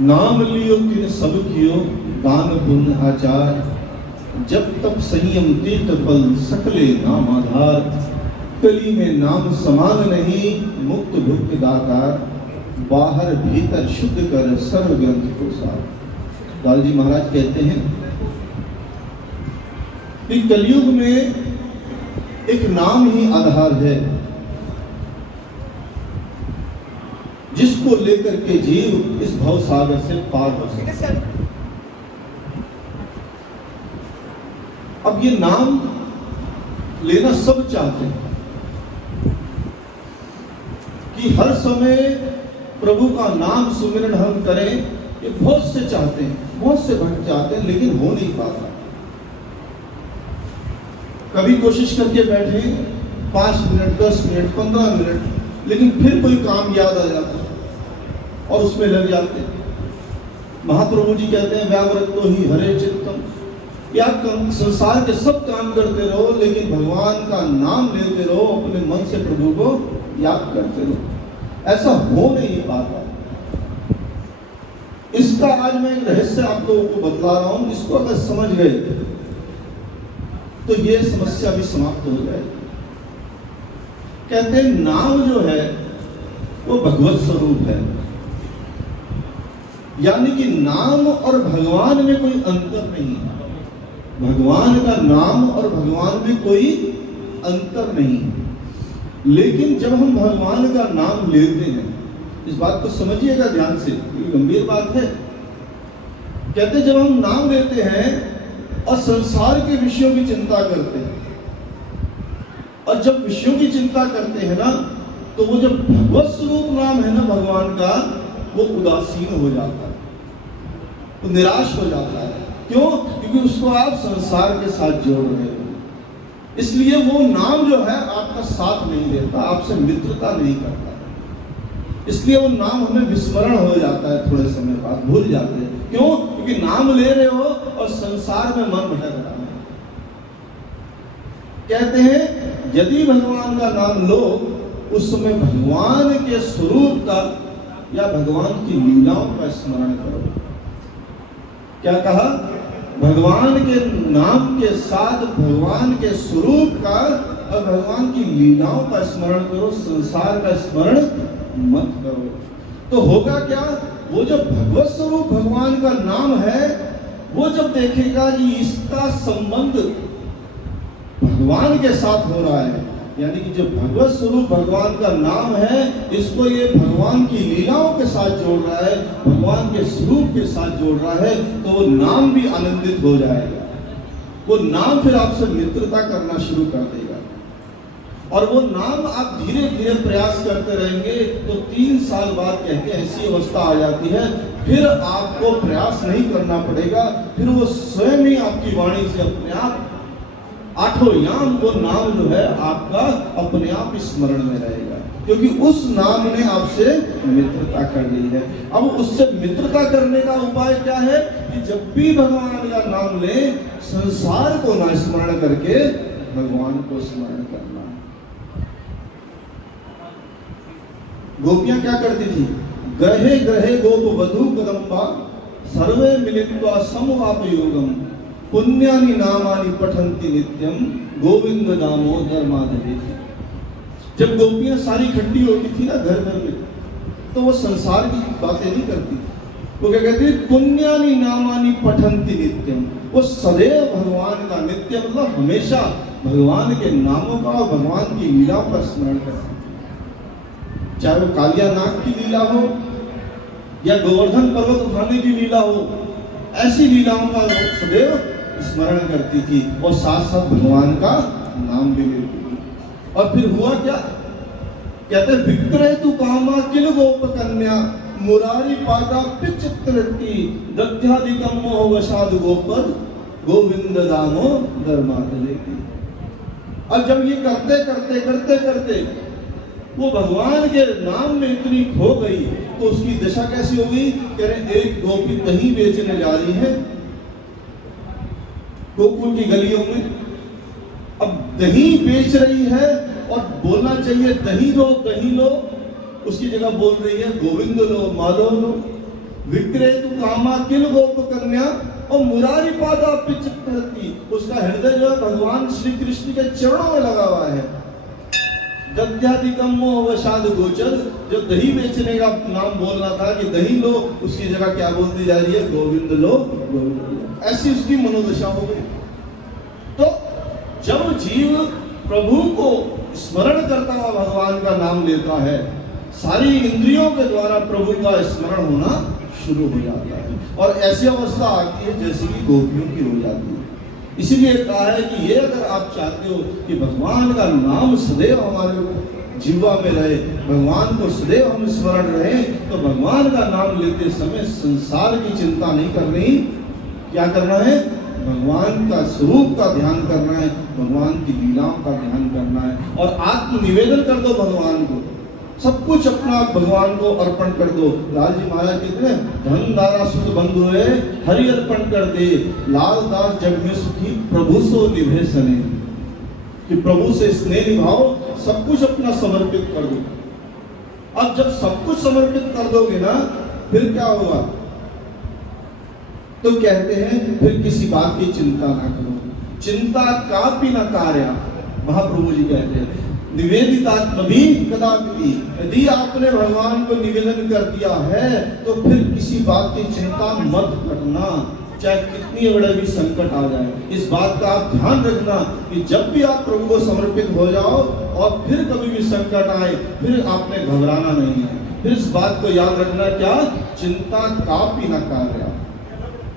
नाम लियो तिन सब कियो दान पुण्य आचार, जब तब संयम तीर्थ फल सकले नाम आधार, कली में नाम समान नहीं मुक्त भुक्त दातार, बाहर भीतर शुद्ध कर सर्व ग्रंथ को सार। लाल जी महाराज कहते हैं कि कलयुग में एक नाम ही आधार है जिसको लेकर के जीव इस भव सागर से पार हो सके। अब ये नाम लेना सब चाहते हैं कि हर समय प्रभु का नाम सुमिरन हम करें, ये बहुत से चाहते हैं, बहुत से भक्त चाहते हैं, लेकिन हो नहीं पाता। कभी कोशिश करके बैठे 5 मिनट 10 मिनट 15 मिनट, लेकिन फिर कोई काम याद आ जाता है और उसमें लग जाते हैं। महाप्रभु जी कहते हैं व्यावृत्तो ही हरे चित्तम, या संसार के सब काम करते रहो लेकिन भगवान का नाम लेते रहो, अपने मन से प्रभु को याद करते रहो। ऐसा हो नहीं पाता। इसका आज मैं एक रहस्य आप लोगों को बतला रहा हूं, इसको अगर समझ गए तो ये समस्या भी समाप्त हो जाएगी। कहते हैं नाम जो है वो भगवत स्वरूप है, यानी कि नाम और भगवान में कोई अंतर नहीं है। भगवान का नाम और भगवान में कोई अंतर नहीं है। लेकिन जब हम भगवान का नाम लेते हैं, इस बात को समझिएगा ध्यान से, ये गंभीर बात है। कहते जब हम नाम लेते हैं और संसार के विषयों की चिंता करते हैं, और जब विषयों की चिंता करते हैं ना, तो वो जो भगवत स्वरूप नाम है ना भगवान का, वो उदासीन हो जाता है, वो निराश हो जाता है। क्यों? क्योंकि उसको आप संसार के साथ जोड़ रहे हो। इसलिए वो नाम जो है आपका साथ नहीं देता, आपसे मित्रता नहीं करता। इसलिए वो नाम हमें विस्मरण हो जाता है, थोड़े समय बाद भूल जाते हैं। क्यों? क्योंकि नाम ले रहे हो और संसार में मन भटक रहा है। कहते हैं यदि भगवान का नाम लो, उस समय भगवान के स्वरूप का या भगवान की लीलाओं का स्मरण करो। क्या कहा? भगवान के नाम के साथ भगवान के स्वरूप का और भगवान की लीलाओं का स्मरण करो, संसार का स्मरण मत करो। तो होगा क्या? वो जो भगवत स्वरूप भगवान का नाम है, वो जब देखेगा कि इसका संबंध भगवान के साथ हो रहा है, यानी कि जो भगवत स्वरूप भगवान का नाम है, इसको ये भगवान की लीलाओं के साथ जोड़ रहा है, भगवान के स्वरूप के साथ जोड़ रहा है, तो वो नाम भी आनंदित हो जाएगा। वो नाम फिर आपसे मित्रता करना शुरू कर देगा, और वो नाम आप धीरे धीरे प्रयास करते रहेंगे तो 3 साल बाद कहते हैं ऐसी अवस्था आ जाती है, फिर आपको प्रयास नहीं करना पड़ेगा, फिर वो स्वयं ही आपकी वाणी से अपने आप 8 याम वो नाम जो है आपका अपने आप स्मरण में रहेगा, क्योंकि उस नाम ने आपसे मित्रता कर ली है। अब उससे मित्रता करने का उपाय क्या है कि जब भी भगवान का नाम ले, संसार को ना स्मरण करके भगवान को स्मरण करना। गोपियां क्या करती थी? ग्रहे ग्रहे गोप वधू कदम्बा सर्वे मिलित्वा समवाप योगम पुण्यानि नामानि पठन्ति नित्यम गोविंद दामोदर माधवी। जब गोपियां सारी इकट्ठी होती थी ना घर घर में, तो वो संसार की बातें नहीं करती थी। वो क्या कहती थी? पुण्यानि नामानि पठन्ति नित्यम। वो सदैव भगवान का, नित्य मतलब हमेशा भगवान के नामों का और भगवान की लीलाओं का स्मरण करती थी। चाहे वो कालिया नाग की लीला हो या गोवर्धन पर्वत उठाने की लीला हो, ऐसी लीलाओं का सदैव स्मरण करती थी और साथ साथ भगवान का नाम भी लेती थी। और फिर हुआ क्या? कहते विक्रय तु कामा किल गोप कन्या मुरारी पादा पिचित्रति दध्यादिकम मोह वशाद गोपद गोविंद दामोदर माधवी। और जब ये करते करते करते करते वो भगवान के नाम में इतनी खो गई, तो उसकी दशा कैसी हो गई? कह रहे एक गोपी दही बेचने जा रही है गोकुल की गलियों में। अब दही बेच रही है और बोलना चाहिए दही लो दही लो, उसकी जगह बोल रही है गोविंद लो माधव लो। विक्रेतु कामा किल गोप कन्या और मुरारी पादा पिचकती, उसका हृदय जो है भगवान श्री कृष्ण के चरणों में लगा हुआ है। दध्याधिकम मोह वशाद गोचर, जो दही बेचने का नाम बोल रहा था कि दही लो, उसकी जगह क्या बोलती जा रही है, गोविंद लो, गोविंद लो। ऐसी उसकी मनोदशा हो गई। तो जब जीव प्रभु को स्मरण करता हुआ भगवान का नाम लेता है, सारी इंद्रियों के द्वारा प्रभु का स्मरण होना शुरू हो जाता है और ऐसी अवस्था आती है जैसे कि गोपियों की हो जाती है। इसीलिए कहा है कि ये अगर आप चाहते हो कि भगवान का नाम सदैव हमारे जीवा में रहे, भगवान को सदैव हम स्मरण रहे, तो भगवान का नाम लेते समय संसार की चिंता नहीं करनी। क्या करना है? भगवान का स्वरूप का ध्यान करना है, भगवान की लीलाओं का ध्यान करना है और आत्मनिवेदन कर दो भगवान को। सब कुछ अपना भगवान को अर्पण कर दो। लाल जी महाराज कहते हैं, धन दारा सुख बंधु है हरि अर्पण कर दे, लाल दास जग में सुखी प्रभु सो निभे सने। कि प्रभु से स्नेह निभाओ, सब कुछ अपना समर्पित कर दो। अब जब सब कुछ समर्पित कर दोगे ना, फिर क्या होगा? तो कहते हैं फिर किसी बात की चिंता ना करो, चिंता कापि न कार्या। महाप्रभु जी कहते हैं, निवेदितात्मभि कदापि, यदि आपने भगवान को निवेदन कर दिया है तो फिर किसी बात की चिंता मत करना, चाहे कितनी बड़ा भी संकट आ जाए। इस बात का आप ध्यान रखना कि जब भी आप प्रभु को समर्पित हो जाओ और फिर कभी भी संकट आए, फिर आपने घबराना नहीं है। फिर इस बात को याद रखना, क्या? चिंता कापि न कार्या।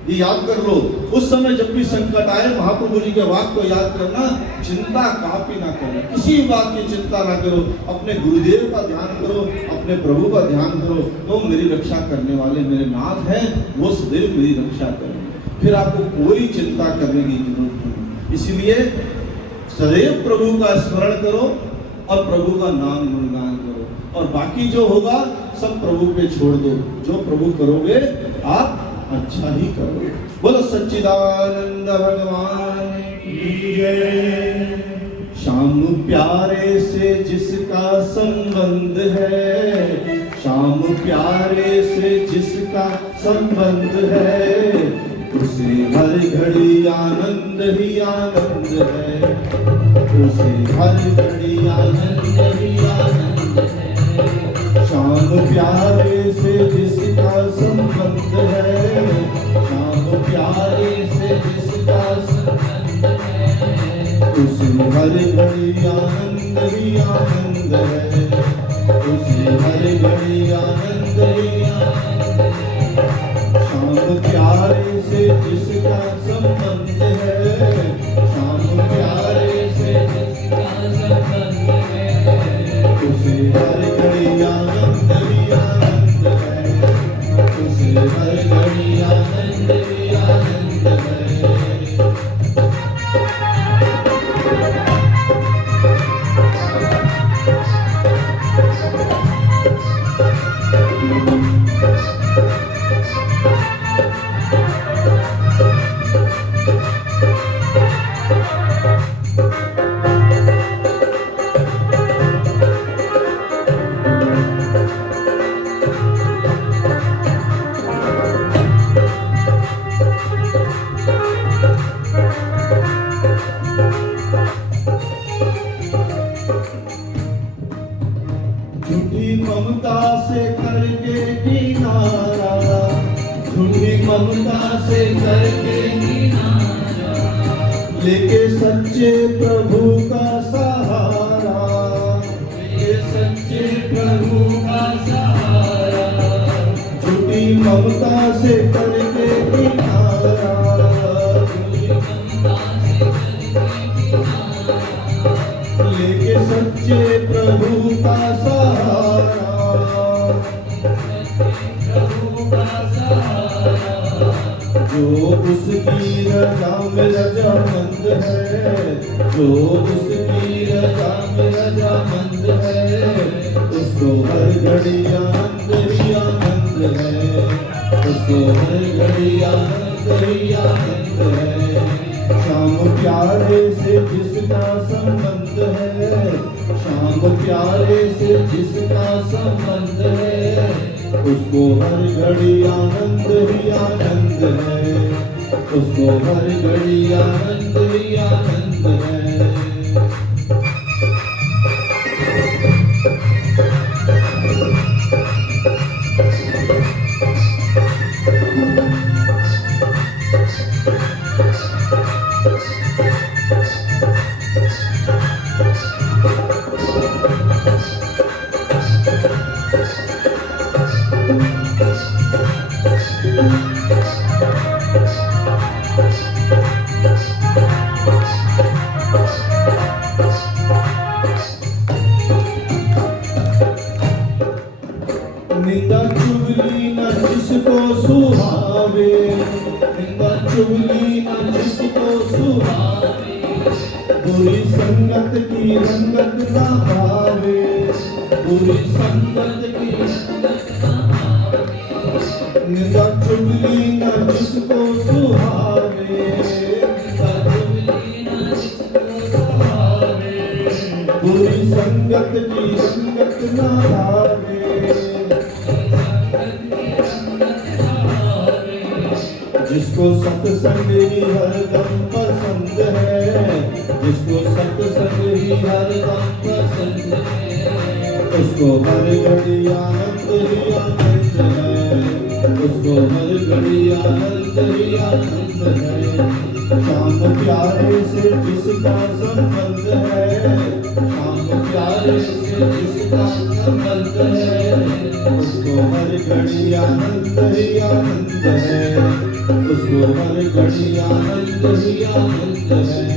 ये याद कर लो, उस समय जब भी संकट आए, महाप्रभु जी के वाक्य को याद करना, चिंता कापि ना करो, किसी बात की चिंता ना करो, अपने गुरुदेव का ध्यान करो, अपने प्रभु का ध्यान करो। तो मेरी रक्षा करने वाले मेरे नाथ हैं, वो सदैव मेरी रक्षा करेंगे। फिर आपको कोई चिंता करने की जरूरत नहीं। इसीलिए सदैव प्रभु का स्मरण करो और प्रभु का नाम गुणगान करो और बाकी जो होगा सब प्रभु पे छोड़ दो। जो प्रभु करोगे आप अच्छा ही करो। बोलो सच्चिदानंद भगवान की जय। श्याम प्यारे से जिसका संबंध है, श्याम प्यारे से जिसका संबंध है, उसे हर घड़ी आनंद ही आनंद है, उसे हर घड़ी आनंद ही आनंद है। श्याम प्यारे से जिसका संबंध है, श्याम प्यारे से जिसका संबंध है, उसे हर घड़ी आनंद ही आनंद है, उसे हर घड़ी आनंद ही आनंद है। श्याम प्यारे से जिसका संबंध है, श्याम प्यारे से जिसका संबंध है, उसे हर घड़ी आनंद ही आनंद है, उसे हर घड़ी आनंद ही आनंद है। झूठी ममता से करके किनारा, झूठी ममता से करके किनारा, लेके सच्चे प्रभु का सहारा, लेके सच्चे प्रभु का सहारा। झूठी ममता से करके किनारा, झूठी ममता से करके किनारा, लेके सच्चे प्रभु का सहारा, प्रभु का सहारा। जो उसकी रजा में रजामंद है, जो उसकी रजा में रजामंद है, उसको हर घड़ी आनंद ही आनंद है, उसको हर घड़ी आनंद ही आनंद है। श्याम प्यारे से जिसका संबंध है, श्याम प्यारे से जिसका संबंध है, उसको हर घड़ी आनंद ही आनंद है, उसको हर घड़ी आनंद ही आनंद है। निंदा चुगली न जिसको सुहावे, निंदा चुगली न जिसको सुहावे, बुरी संगत की रंगत ना भावे, बुरी संगत की रंगत ना भावे। निंदा चुगली न जिसको सुहावे, निंदा चुगली न जिसको सुहावे, बुरी संगत की रंगत ना भावे। जिसको सत्संग ही हरदम पसंद है, जिसको सत्संग ही हरदम पसंद है, उसको हर घड़ी आनंद ही आनंद है, उसको हर घड़ी आनंद ही आनंद है। शाम प्यारे से जिसका संबंध है, शाम प्यारे से जिसका संबंध है, उसको हर घड़ी आनंद ही आनंद है, उसको हर घड़ी आनंद ही आनंद है।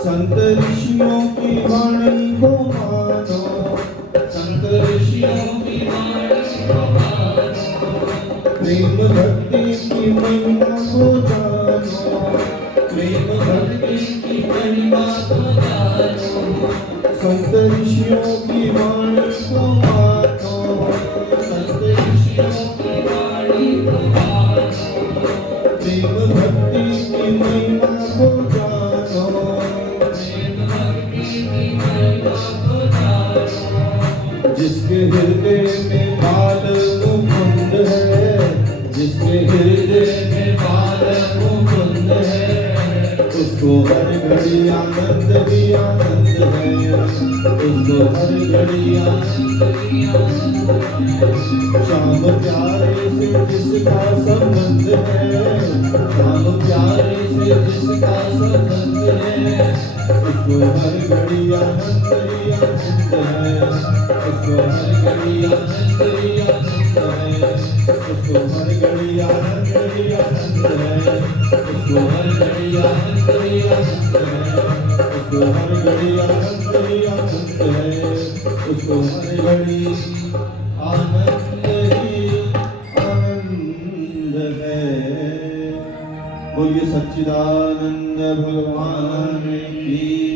संत ऋषियों की वाणी को मानो, संत ऋषियों की वाणी को मानो, प्रेम भक्ति की महिमा को जानो, प्रेम भक्ति की महिमा को जानो। संत ऋषियों की वाणी को मानो, संत ऋषियों की वाणी को मानो, प्रेम भक्ति की महिमा को जानो, प्रेम भक्ति की महिमा को जानो। जिसके हृदय में बाल मुकुंद है, जिसके हृदय में बाल मुकुंद है, उसको हर घड़ी आनंद ही आनंद है, उसको हर घड़ी आनंद ही आनंद है। शाम प्यारे से जिसका संबंध है, शाम प्यारे से जिसका संबंध है, उसको हर घड़ी आनंद ही आनंद है, उसको हर घड़ी आनंद ही आनंद है, उसको हर घड़ी आनंद ही आनंद है, उसको हर घड़ी आनंद ही आनंद है, उसको हर घड़ी आनंद ही आनंद है, उसको हर घड़ी आनंद ही आनंद है। बोलिए सच्चिदानंद भगवान की